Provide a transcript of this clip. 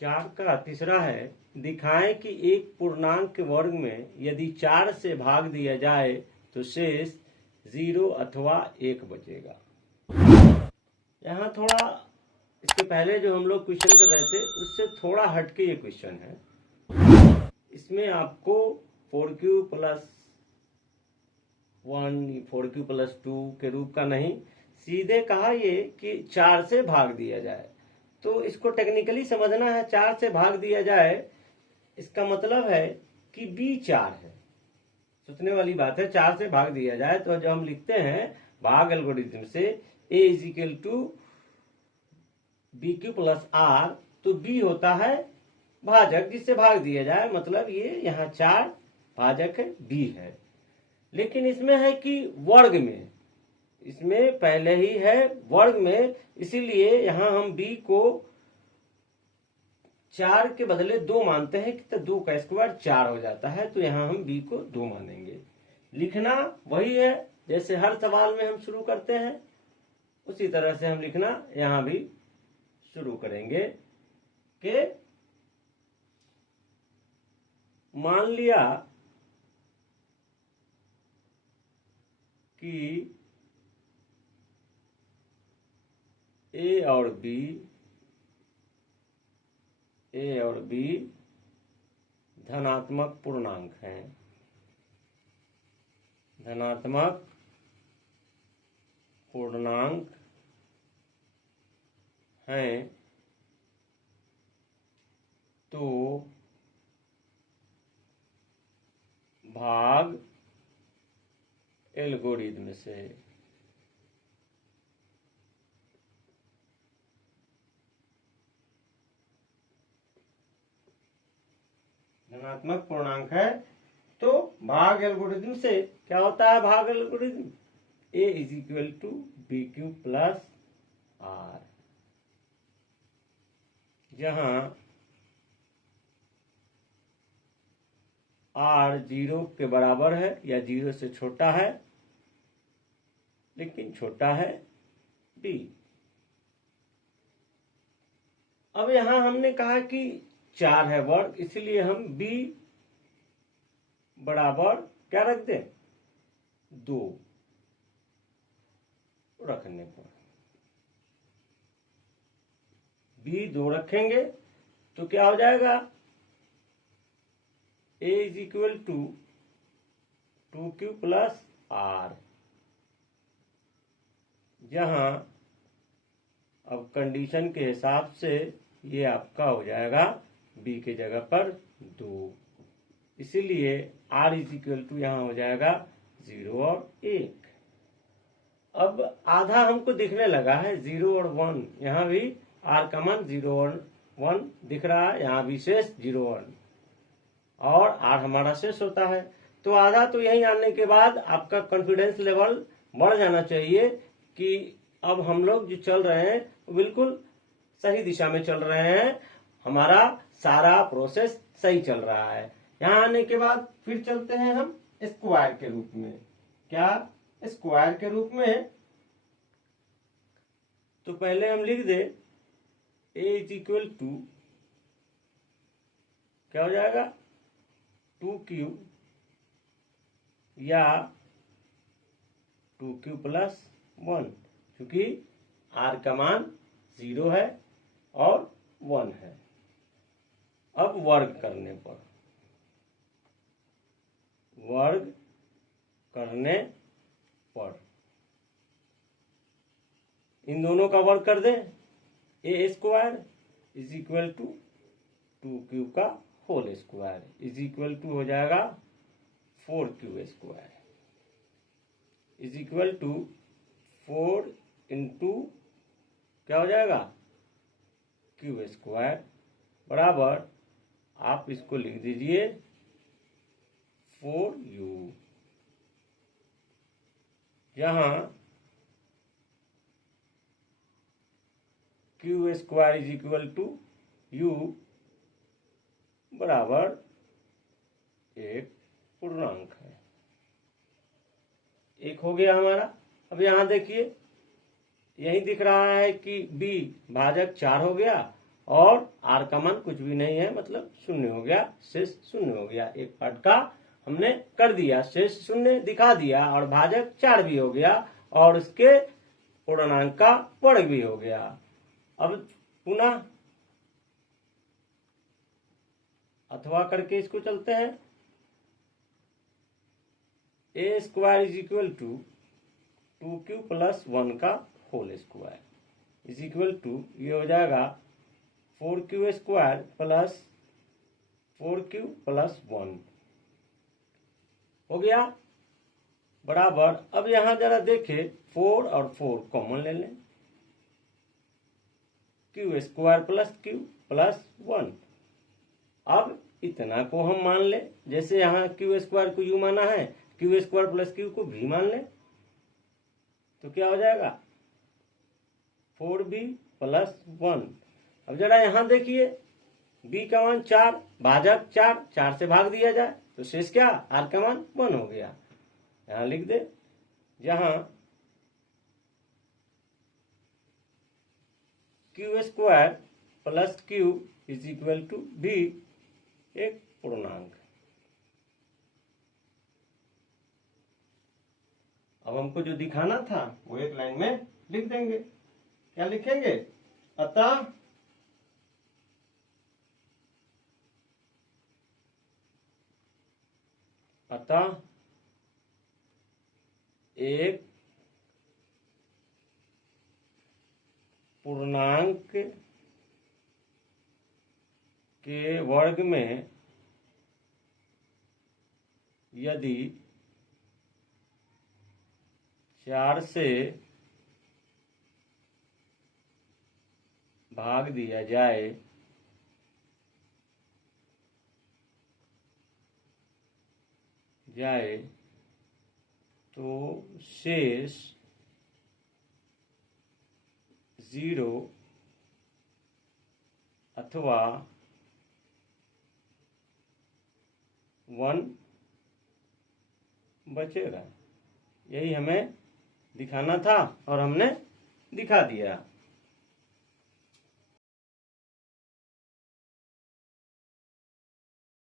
चार का तीसरा है, दिखाएं कि एक पूर्णांक के वर्ग में यदि 4 से भाग दिया जाए तो शेष 0 अथवा 1 बचेगा। यहाँ थोड़ा इसके पहले जो हम लोग क्वेश्चन कर रहे थे उससे थोड़ा हटके ये क्वेश्चन है। इसमें आपको 4q प्लस 1 4q प्लस 2 के रूप का नहीं, सीधे कहा ये कि 4 से भाग दिया जाए। तो इसको टेक्निकली समझना है। 4 से भाग दिया जाए इसका मतलब है कि b 4 है। सोचने वाली बात है। 4 से भाग दिया जाए तो जब हम लिखते हैं भाग एल्गोरिथम से a is equal to BQ plus R, तो b होता है भाजक जिससे भाग दिया जाए, मतलब ये यहाँ 4 भाजक है b है। लेकिन इसमें है कि वर्ग में, इसमें पहले ही है वर्ग में, इसीलिए यहाँ हम b को 4 के बदले 2 मानते हैं कि तो 2 का स्क्वायर 4 हो जाता है, तो यहाँ हम b को 2 मानेंगे। लिखना वही है जैसे हर सवाल में हम शुरू करते हैं, उसी तरह से हम लिखना यहाँ भी शुरू करेंगे कि मान लिया कि a और b धनात्मक पूर्णांक हैं, धनात्मक पूर्णांक हैं, तो भाग एल्गोरिथम से धनात्मक पूर्णांक है तो भाग एल्गोरिथम से क्या होता है? भाग algorithm a is equal to BQ plus R, जहां R 0 के बराबर है या 0 से छोटा है, लेकिन छोटा है b। अब यहां हमने कहा कि 4 है वर्ग, इसलिए हम b बराबर क्या रख दें? 2 रखने पर b 2 रखेंगे तो क्या हो जाएगा? a is equal to 2q plus R, जहां अब कंडीशन के हिसाब से ये आपका हो जाएगा b के जगह पर 2, इसीलिए r इज इक्वल टू यहाँ हो जाएगा 0 और 1। अब आधा हमको दिखने लगा है 0 और 1, यहाँ भी r का मान 0 और 1 दिख रहा है, यहाँ भी शेष 0 और r हमारा शेष होता है। तो आधा तो यही आने के बाद आपका कॉन्फिडेंस लेवल बढ़ जाना चाहिए कि अब हम लोग जो चल रहे हैं वो बिल्कुल सही दिशा में चल रहे हैं, हमारा सारा प्रोसेस सही चल रहा है। यहाँ आने के बाद फिर चलते हैं हम स्क्वायर के रूप में। क्या? स्क्वायर के रूप में तो पहले हम लिख दे a इज इक्वल टू क्या हो जाएगा? 2q या 2q प्लस 1, क्योंकि r का मान 0 है और 1 है। अब वर्ग करने पर इन दोनों का वर्ग कर दें, a square is equal to 2q का whole square is equal to हो जाएगा 4q square is equal to 4 into क्या हो जाएगा? q स्क्वायर बराबर, आप इसको लिख दीजिए 4u, जहां q square is equal to u बराबर एक पूर्णांक है, 1 हो गया हमारा। अब यहां देखिए यही दिख रहा है कि b भाजक 4 हो गया और आर का मान कुछ भी नहीं है, मतलब शून्य हो गया, शेष शून्य हो गया। एक पार्ट का हमने कर दिया, शेष शून्य दिखा दिया, और भाजक 4 भी हो गया, और उसके पूर्णांक का वर्ग भी हो गया। अब पुनः अथवा करके इसको चलते हैं। A square is equal to 2q plus 1 का whole square is equal to, ये हो जाएगा 4q square plus 4q plus 1 हो गया, बराबर। अब यहां जरा देखें, 4 और 4 कॉमन ले लें, q square plus q plus 1। अब इतना को हम मान ले, जैसे यहाँ q स्क्वायर को u माना है, q स्क्वायर प्लस q को v मान ले, तो क्या हो जाएगा 4b प्लस 1। अब जरा यहाँ देखिए, b का मान 4, भाजक 4 से भाग दिया जाए तो शेष क्या, r का मान 1 हो गया। यहाँ लिख दे, जहां q square plus q is equal to v, एक पूर्णांक। अब हमको जो दिखाना था वो एक लाइन में लिख देंगे। क्या लिखेंगे, अतः एक पूर्णांक के वर्ग में यदि 4 से भाग दिया जाए तो शेष 0 अथवा 1 बचेगा। यही हमें दिखाना था और हमने दिखा दिया।